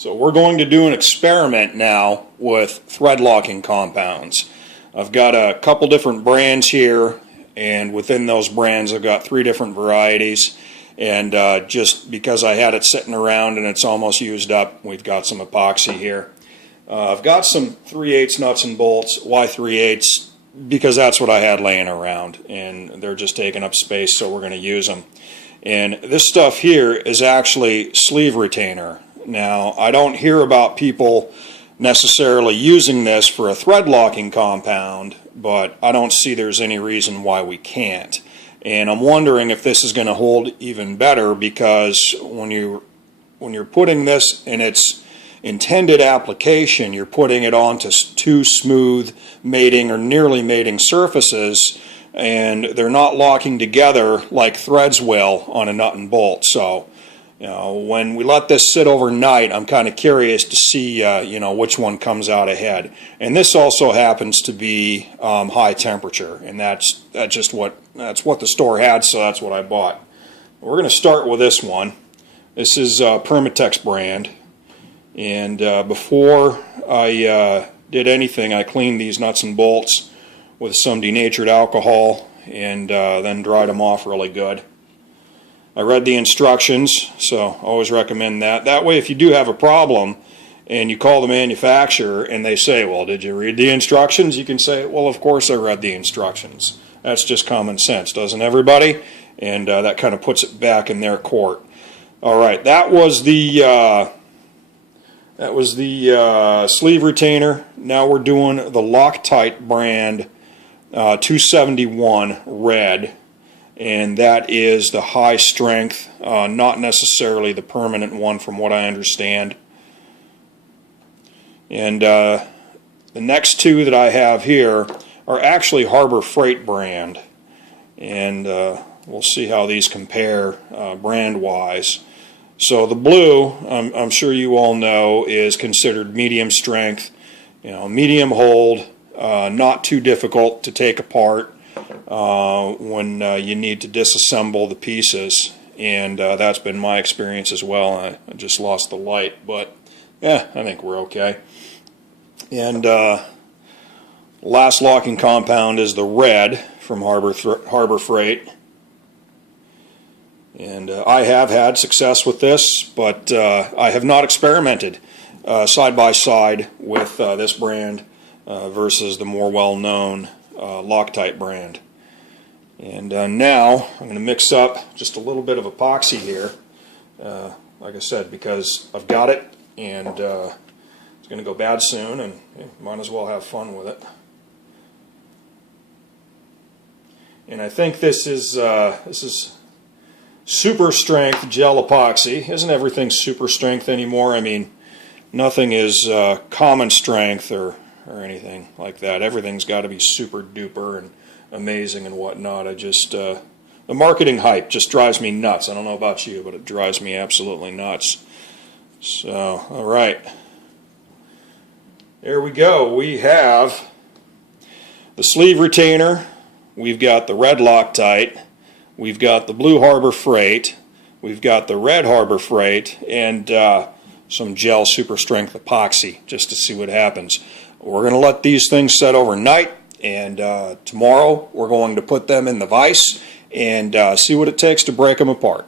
So we're going to do an experiment now with thread locking compounds. I've got a couple different brands here, and within those brands I've got 3 different varieties. And just because I had it sitting around and it's almost used up, we've got some epoxy here. I've got some 3/8 nuts and bolts. Why 3/8? Because that's what I had laying around, and they're just taking up space, so we're going to use them. And this stuff here is actually sleeve retainer. Now, I don't hear about people necessarily using this for a thread locking compound, but I don't see there's any reason why we can't. And I'm wondering if this is going to hold even better, because when you're putting this in its intended application, you're putting it onto 2 smooth mating or nearly mating surfaces, and they're not locking together like threads will on a nut and bolt. So, when we let this sit overnight, I'm kind of curious to see, which one comes out ahead. And this also happens to be high temperature, and that's what the store had, so that's what I bought. We're going to start with this one. This is Permatex brand, and before I did anything, I cleaned these nuts and bolts with some denatured alcohol and then dried them off really good. I read the instructions, so I always recommend that. That way, if you do have a problem and you call the manufacturer and they say, well, did you read the instructions? You can say, well, of course I read the instructions. That's just common sense, doesn't everybody? And that kind of puts it back in their court. All right, that was the sleeve retainer. Now we're doing the Loctite brand 271 red. And that is the high strength, not necessarily the permanent one from what I understand. And the next 2 that I have here are actually Harbor Freight brand. And we'll see how these compare brand-wise. So the blue, I'm sure you all know, is considered medium strength, medium hold, not too difficult to take apart when you need to disassemble the pieces, and that's been my experience as well. I just lost the light, but yeah, I think we're okay. And last locking compound is the red from Harbor Freight, and I have had success with this, but I have not experimented side by side with this brand versus the more well-known Loctite brand. And now I'm going to mix up just a little bit of epoxy here, like I said, because I've got it, and it's going to go bad soon, and might as well have fun with it. And I think this is super strength gel epoxy. Isn't everything super strength anymore? I mean, nothing is common strength or anything like that. Everything's got to be super duper and amazing and whatnot. The marketing hype just drives me nuts. I don't know about you, but it drives me absolutely nuts. So, all right. There we go. We have the sleeve retainer. We've got the red Loctite. We've got the blue Harbor Freight. We've got the red Harbor Freight, and some gel super strength epoxy, just to see what happens. We're going to let these things set overnight, and tomorrow we're going to put them in the vise and see what it takes to break them apart.